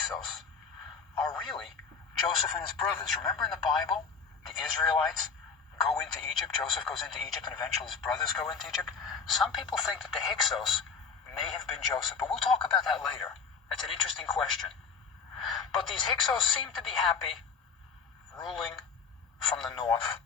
Hyksos are really Joseph and his brothers. Remember in the Bible, the Israelites go into Egypt, Joseph goes into Egypt, and eventually his brothers go into Egypt? Some people think that the Hyksos may have been Joseph, but we'll talk about that later. That's an interesting question. But these Hyksos seem to be happy ruling from the north,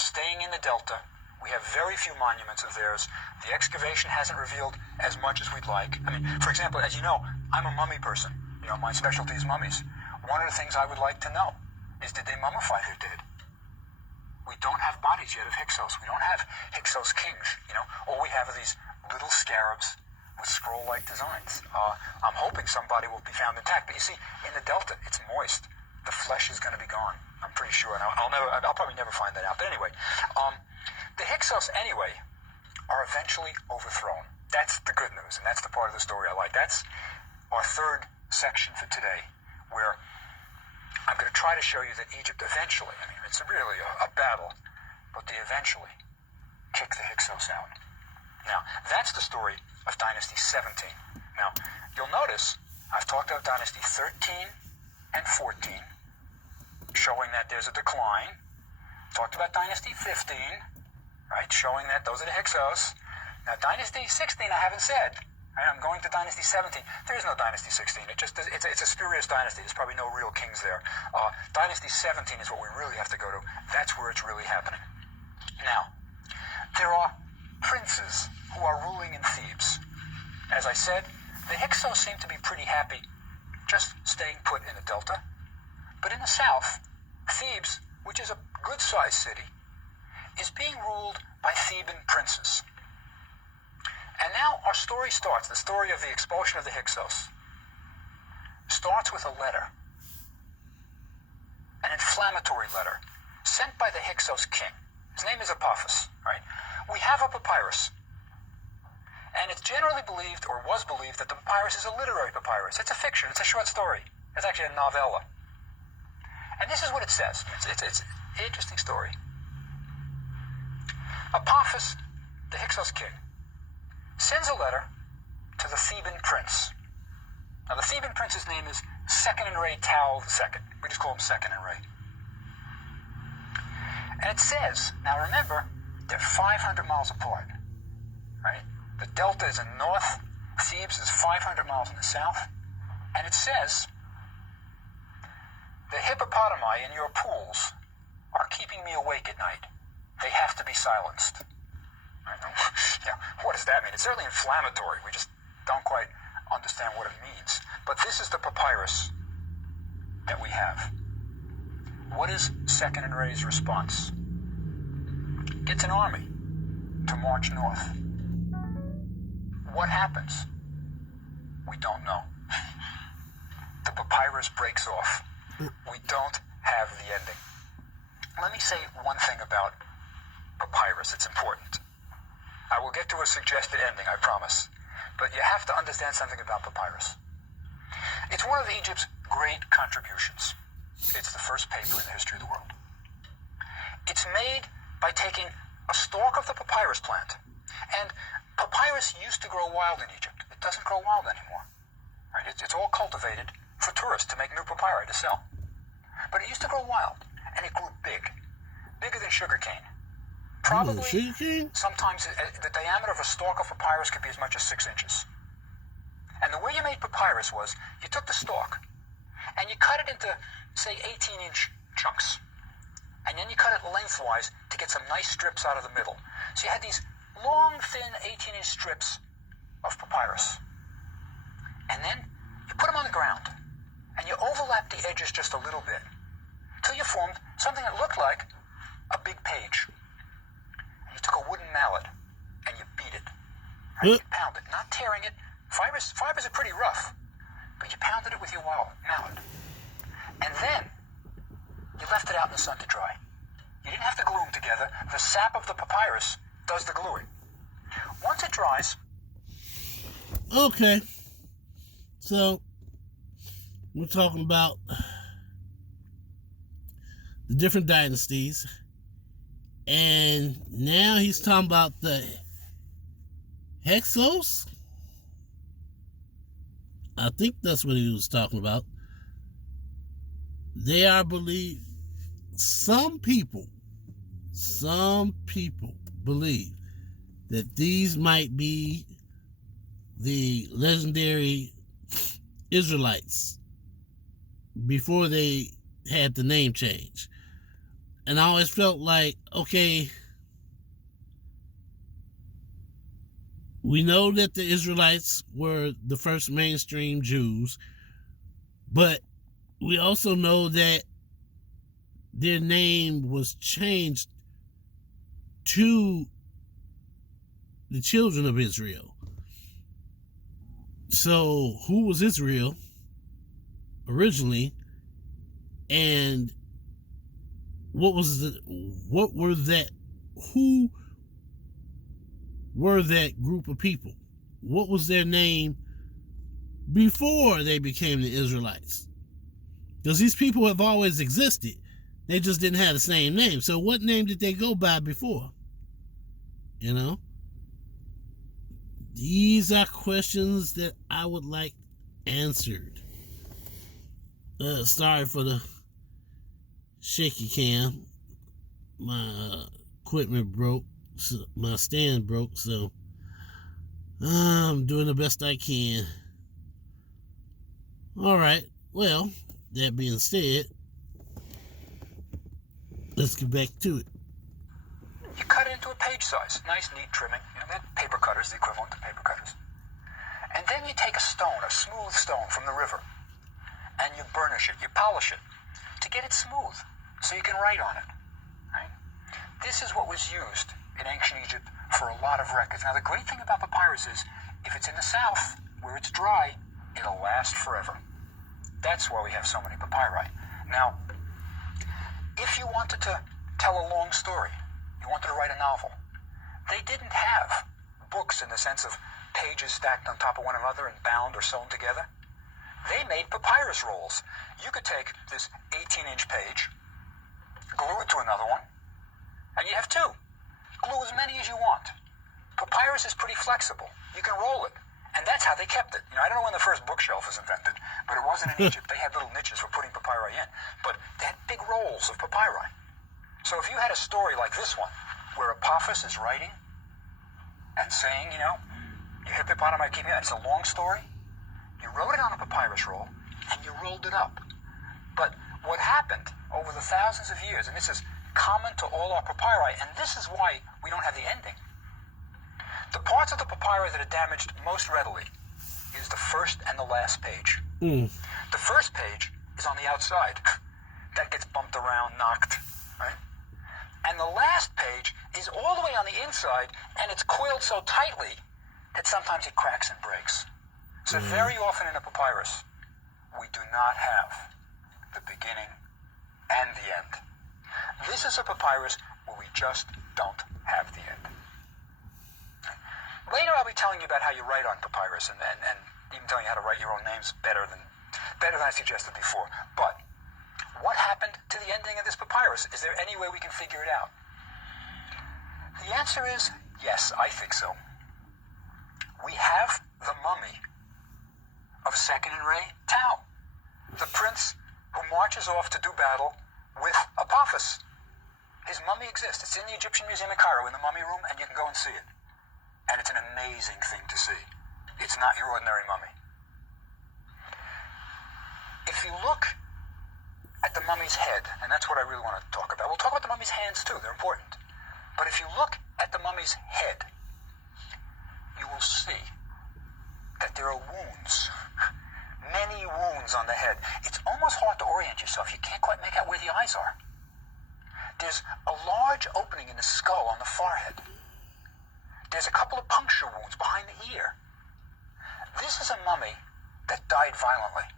staying in the delta. We have very few monuments of theirs. The excavation hasn't revealed as much as we'd like. I mean, for example, as you know, I'm a mummy person. You know, my specialty is mummies. One of the things I would like to know is, did they mummify their dead? We don't have bodies yet of Hyksos. We don't have Hyksos kings, you know. All we have are these little scarabs with scroll-like designs. I'm hoping somebody will be found intact. But you see, in the delta, it's moist. The flesh is going to be gone. I'm pretty sure. And I'll probably never find that out. But anyway, the Hyksos, anyway, are eventually overthrown. That's the good news, and that's the part of the story I like. That's our third section for today, where I'm going to try to show you that Egypt eventually, I mean, it's really a battle, but they eventually kick the Hyksos out. Now, that's the story of Dynasty 17. Now, you'll notice I've talked about Dynasty 13 and 14, showing that there's a decline. Talked about Dynasty 15, right, showing that those are the Hyksos. Now, Dynasty 16, I haven't said. Right, I'm going to Dynasty 17. There is no Dynasty 16. It's a spurious dynasty. There's probably no real kings there. Dynasty 17 is what we really have to go to. That's where it's really happening. Now, there are princes who are ruling in Thebes. As I said, the Hyksos seem to be pretty happy just staying put in the delta. But in the south, Thebes, which is a good-sized city, is being ruled by Theban princes. And now our story starts, the story of the expulsion of the Hyksos, starts with a letter, an inflammatory letter, sent by the Hyksos king. His name is Apophis, right? We have a papyrus, and it's generally believed, or was believed, that the papyrus is a literary papyrus. It's a fiction, it's a short story. It's actually a novella. And this is what it says. It's an interesting story. Apophis, the Hyksos king, sends a letter to the Theban prince. Now, the Theban prince's name is Seqen-enre Tao II. We just call him Seqen-enre. And it says, now remember, they're 500 miles apart, right? The delta is in the north, Thebes is 500 miles in the south, and it says, the hippopotami in your pools are keeping me awake at night. They have to be silenced. Yeah, what does that mean? It's certainly inflammatory. We just don't quite understand what it means. But this is the papyrus that we have. What is Seqen-enre's response? Gets an army to march north. What happens? We don't know. The papyrus breaks off. We don't have the ending. Let me say one thing about papyrus. It's important. I will get to a suggested ending, I promise. But you have to understand something about papyrus. It's one of Egypt's great contributions. It's the first paper in the history of the world. It's made by taking a stalk of the papyrus plant. And papyrus used to grow wild in Egypt. It doesn't grow wild anymore. Right? It's all cultivated for tourists to make new papyri to sell. But it used to grow wild, and it grew big. Bigger than sugarcane. Probably, sometimes the diameter of a stalk of papyrus could be as much as 6 inches. And the way you made papyrus was, you took the stalk, and you cut it into, say, 18-inch chunks. And then you cut it lengthwise to get some nice strips out of the middle. So you had these long, thin, 18-inch strips of papyrus. And then you put them on the ground, and you overlapped the edges just a little bit, till you formed something that looked like a big page. You took a wooden mallet and you beat it. Right? You pound it, not tearing it. Fibers are pretty rough, but you pounded it with your mallet. And then you left it out in the sun to dry. You didn't have to glue them together. The sap of the papyrus does the gluing. Once it dries... Okay. So, we're talking about the different dynasties. And now he's talking about the Hyksos. I think that's what he was talking about. They are believed. Some people believe that these might be the legendary Israelites before they had the name change. And I always felt like, okay, we know that the Israelites were the first mainstream Jews, but we also know that their name was changed to the children of Israel. So, who was Israel originally, and who were that group of people? What was their name before they became the Israelites? Because these people have always existed. They just didn't have the same name. So what name did they go by before? You know? These are questions that I would like answered. Sorry for the shaky cam. My equipment broke. So my stand broke, so I'm doing the best I can. Alright, well, that being said, let's get back to it. You cut it into a page size. Nice, neat trimming. You know, that paper cutters, the equivalent to paper cutters. And then you take a stone, a smooth stone from the river, and you burnish it, you polish it, to get it smooth, so you can write on it. Right? This is what was used in ancient Egypt for a lot of records. Now, the great thing about papyrus is, if it's in the south, where it's dry, it'll last forever. That's why we have so many papyri. Now, if you wanted to tell a long story, you wanted to write a novel, they didn't have books in the sense of pages stacked on top of one another and bound or sewn together. They made papyrus rolls. You could take this 18-inch page, glue it to another one, and you have two. Glue as many as you want. Papyrus is pretty flexible. You can roll it. And that's how they kept it. You know, I don't know when the first bookshelf was invented, but it wasn't in Egypt. They had little niches for putting papyri in. But they had big rolls of papyri. So if you had a story like this one, where Apophis is writing and saying, you know, you hippopotami keeping it, it's a long story, you wrote it on a papyrus roll, and you rolled it up. But what happened over the thousands of years, and this is common to all our papyri, and this is why we don't have the ending. The parts of the papyri that are damaged most readily is the first and the last page. The first page is on the outside. That gets bumped around, knocked, right? And the last page is all the way on the inside, and it's coiled so tightly that sometimes it cracks and breaks. So very often in a papyrus, we do not have the beginning and the end. This is a papyrus where we just don't have the end. Later I'll be telling you about how you write on papyrus and even telling you how to write your own names better than I suggested before. But what happened to the ending of this papyrus? Is there any way we can figure it out? The answer is yes, I think so. We have the mummy of Seqen-enre Tao, the prince who marches off to do battle with Apophis. His mummy exists. It's in the Egyptian Museum in Cairo in the mummy room, and you can go and see it. And it's an amazing thing to see. It's not your ordinary mummy. If you look at the mummy's head, and that's what I really want to talk about. We'll talk about the mummy's hands too, they're important. But if you look at the mummy's head, you will see that there are wounds. Many wounds on the head. It's almost hard to orient yourself. You can't quite make out where the eyes are. There's a large opening in the skull on the forehead. There's a couple of puncture wounds behind the ear. This is a mummy that died violently.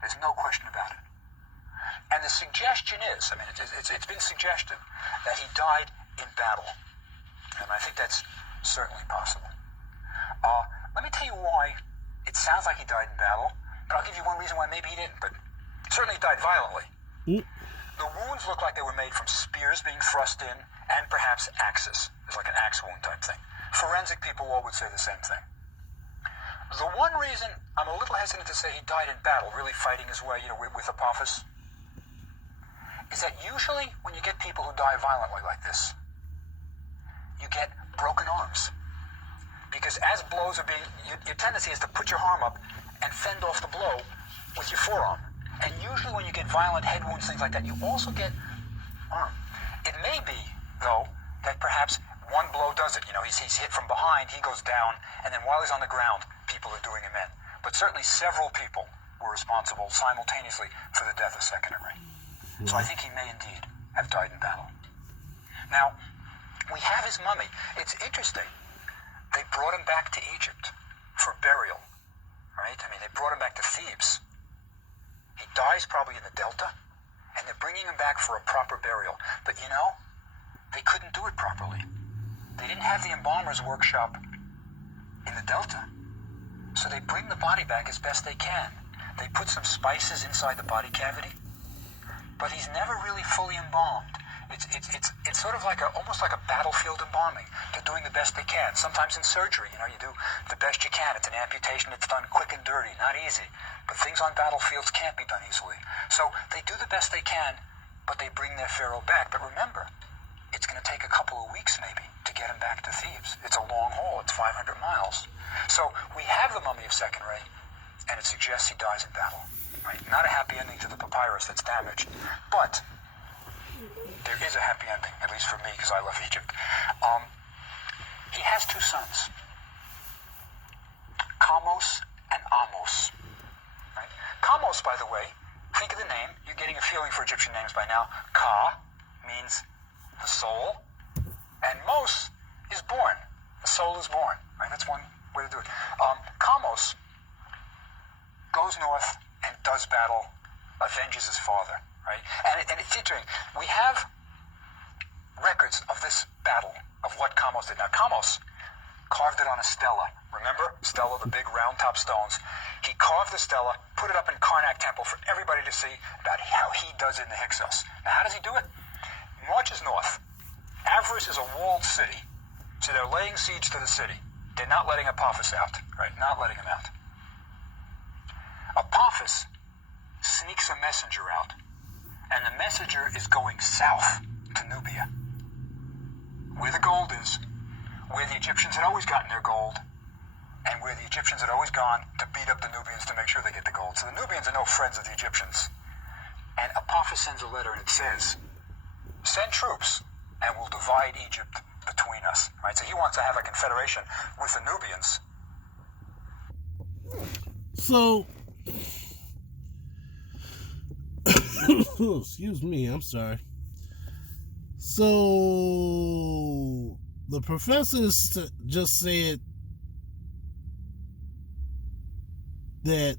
There's no question about it. And the suggestion is, I mean, it's been suggested that he died in battle. And I think that's certainly possible. Let me tell you why it sounds like he died in battle, but I'll give you one reason why maybe he didn't, but certainly he died violently. The wounds look like they were made from spears being thrust in and perhaps axes. It's like an axe wound type thing. Forensic people all would say the same thing. The one reason I'm a little hesitant to say he died in battle, really fighting his way, with Apophis, is that usually when you get people who die violently like this, you get broken arms. Because as blows are being, your tendency is to put your arm up and fend off the blow with your forearm. And usually when you get violent head wounds, things like that, you also get arm. It may be, though, that perhaps one blow does it. You know, he's hit from behind, he goes down, and then while he's on the ground, people are doing him in. But certainly several people were responsible simultaneously for the death of Second in Ray. So I think he may indeed have died in battle. Now, we have his mummy. It's interesting. They brought him back to Egypt for burial, right? I mean, they brought him back to Thebes. He dies probably in the Delta, and they're bringing him back for a proper burial. But you know, they couldn't do it properly. They didn't have the embalmer's workshop in the Delta. So they bring the body back as best they can. They put some spices inside the body cavity, but he's never really fully embalmed. It's sort of like almost like a battlefield embalming. They're doing the best they can. Sometimes in surgery, you know, you do the best you can. It's an amputation that's done quick and dirty, not easy. But things on battlefields can't be done easily. So they do the best they can, but they bring their pharaoh back. But remember, it's going to take a couple of weeks maybe to get him back to Thebes. It's a long haul. It's 500 miles. So we have the mummy of Second Ray, and it suggests he dies in battle. Right? Not a happy ending to the papyrus that's damaged, but there is a happy ending, at least for me, because I love Egypt. He has two sons, Kamos and Amos. Right? Kamos, by the way, think of the name. You're getting a feeling for Egyptian names by now. Ka means the soul, and Mos is born. The soul is born. Right? That's one way to do it. Kamos goes north and does battle, avenges his father. Right? And it's interesting. We have records of this battle, of what Kamos did. Now, Kamos carved it on a stela. Remember? Stela, the big round top stones. He carved the stela, put it up in Karnak Temple for everybody to see about how he does it in the Hyksos. Now, how does he do it? He marches north. Avaris is a walled city. So they're laying siege to the city. They're not letting Apophis out. Right? Not letting him out. Apophis sneaks a messenger out. And the messenger is going south to Nubia, where the gold is, where the Egyptians had always gotten their gold, and where the Egyptians had always gone to beat up the Nubians to make sure they get the gold. So the Nubians are no friends of the Egyptians. And Apophis sends a letter, and it says, send troops, and we'll divide Egypt between us. Right? So he wants to have a confederation with the Nubians. So, excuse me, I'm sorry. So, the professors just said that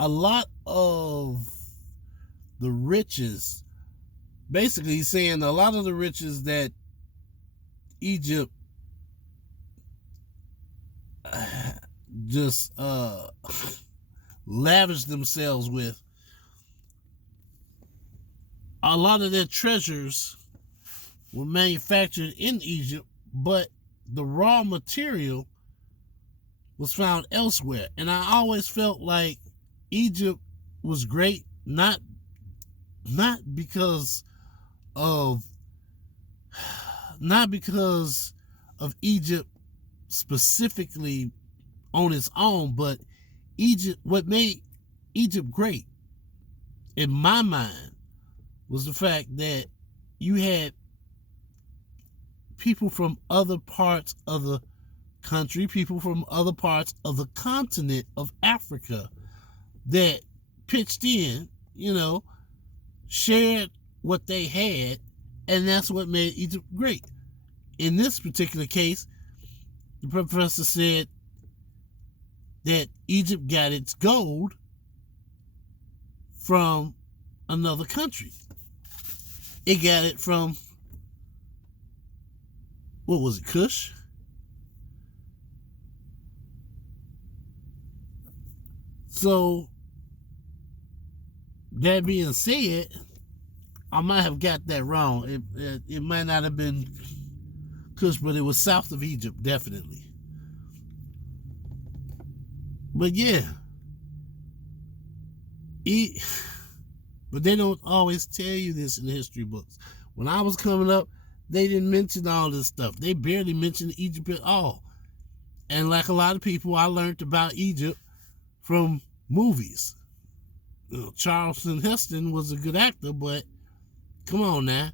a lot of the riches, basically he's saying a lot of the riches that Egypt just lavished themselves with, a lot of their treasures were manufactured in Egypt, but the raw material was found elsewhere. And I always felt like Egypt was great, not because of Egypt specifically on its own, but what made Egypt great, in my mind, was the fact that you had people from other parts of the country, people from other parts of the continent of Africa that pitched in, shared what they had, and that's what made Egypt great. In this particular case, the professor said that Egypt got its gold from another country. It got it from, what was it, Kush? So, that being said, I might have got that wrong. It might not have been Kush, but it was south of Egypt, definitely. But yeah, But they don't always tell you this in the history books. When I was coming up, they didn't mention all this stuff. They barely mentioned Egypt at all. And like a lot of people, I learned about Egypt from movies. Charlton Heston was a good actor, but come on now.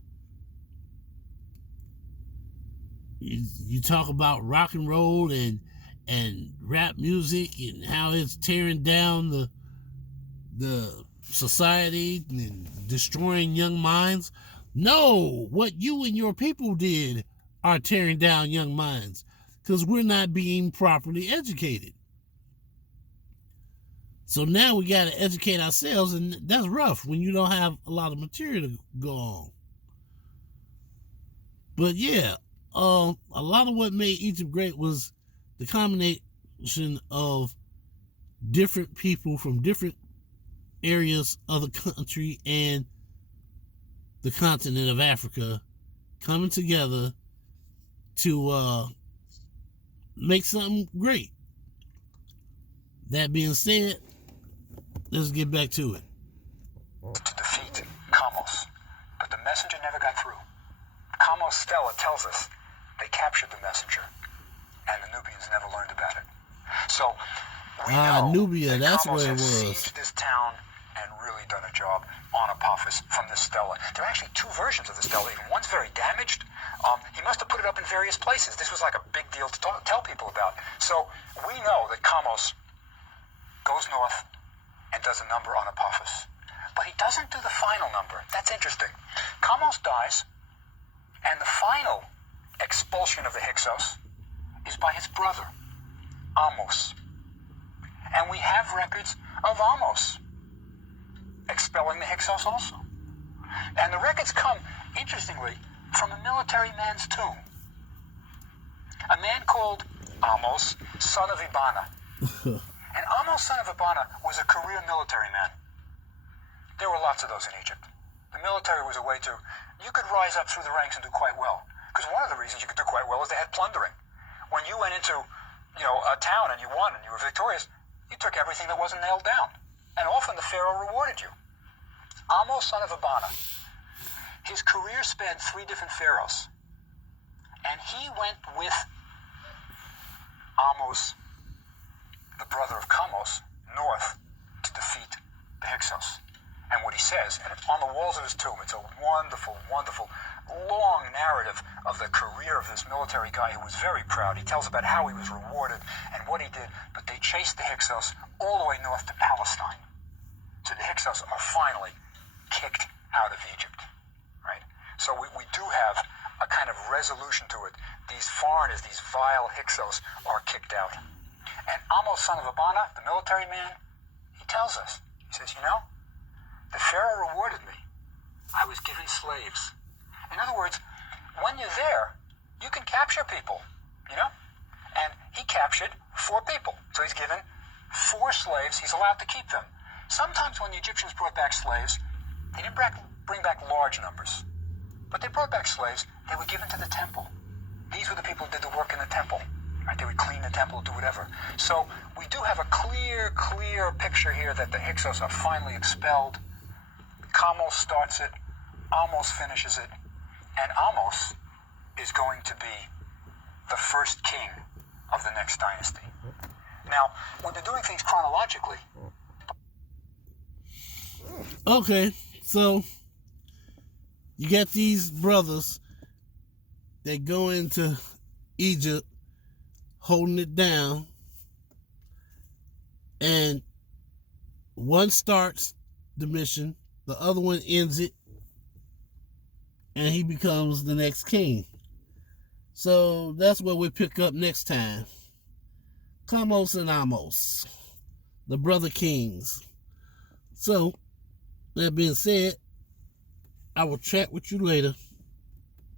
You talk about rock and roll and rap music and how it's tearing down the society and destroying young minds. No, what you and your people did are tearing down young minds because we're not being properly educated. So now we got to educate ourselves, and that's rough when you don't have a lot of material to go on. But yeah, a lot of what made Egypt great was the combination of different people from different areas of the country and the continent of Africa coming together to make something great. That being said, let's get back to it. To defeat Kamos, but the messenger never got through. Kamos' stela tells us they captured the messenger, and the Nubians never learned about it. So we know Nubia, that that's Kamos where it had was. sieged this town and really done a job on Apophis from the stela. There are actually two versions of the stela. Even one's very damaged. He must have put it up in various places. This was like a big deal to tell people about. So we know that Kamos goes north and does a number on Apophis. But he doesn't do the final number. That's interesting. Kamos dies, and the final expulsion of the Hyksos is by his brother, Ahmose. And we have records of Ahmose expelling the Hyksos also. And the records come, interestingly, from a military man's tomb. A man called Ahmose, son of Ibana. And Ahmose, son of Ibana, was a career military man. There were lots of those in Egypt. The military was a way to, you could rise up through the ranks and do quite well. Because one of the reasons you could do quite well is they had plundering. When you went into, a town and you won and you were victorious, you took everything that wasn't nailed down. And often the pharaoh rewarded you. Ahmose, son of Ibana, his career spanned 3 different pharaohs. And he went with Ahmose, the brother of Kamos, north to defeat the Hyksos. And what he says, and it's on the walls of his tomb, it's a wonderful, wonderful, long narrative of the career of this military guy who was very proud. He tells about how he was rewarded and what he did, but they chased the Hyksos all the way north to Palestine. So the Hyksos are finally kicked out of Egypt, right? So we do have a kind of resolution to it. These foreigners, these vile Hyksos, are kicked out. And Ahmose, son of Ibana, the military man, he tells us, he says, the pharaoh rewarded me. I was given slaves. In other words, when you're there, you can capture people, And he captured 4 people. So he's given 4 slaves. He's allowed to keep them. Sometimes when the Egyptians brought back slaves, they didn't bring back large numbers. But they brought back slaves. They were given to the temple. These were the people who did the work in the temple. Right? They would clean the temple, do whatever. So we do have a clear picture here that the Hyksos are finally expelled. Kamos starts it, Ahmose finishes it, and Ahmose is going to be the first king of the next dynasty. Now, when they're doing things chronologically... Okay, so you got these brothers that go into Egypt holding it down, and one starts the mission, the other one ends it, and he becomes the next king. So that's what we pick up next time. Kamos and Ahmose, the brother kings. So, that being said, I will chat with you later.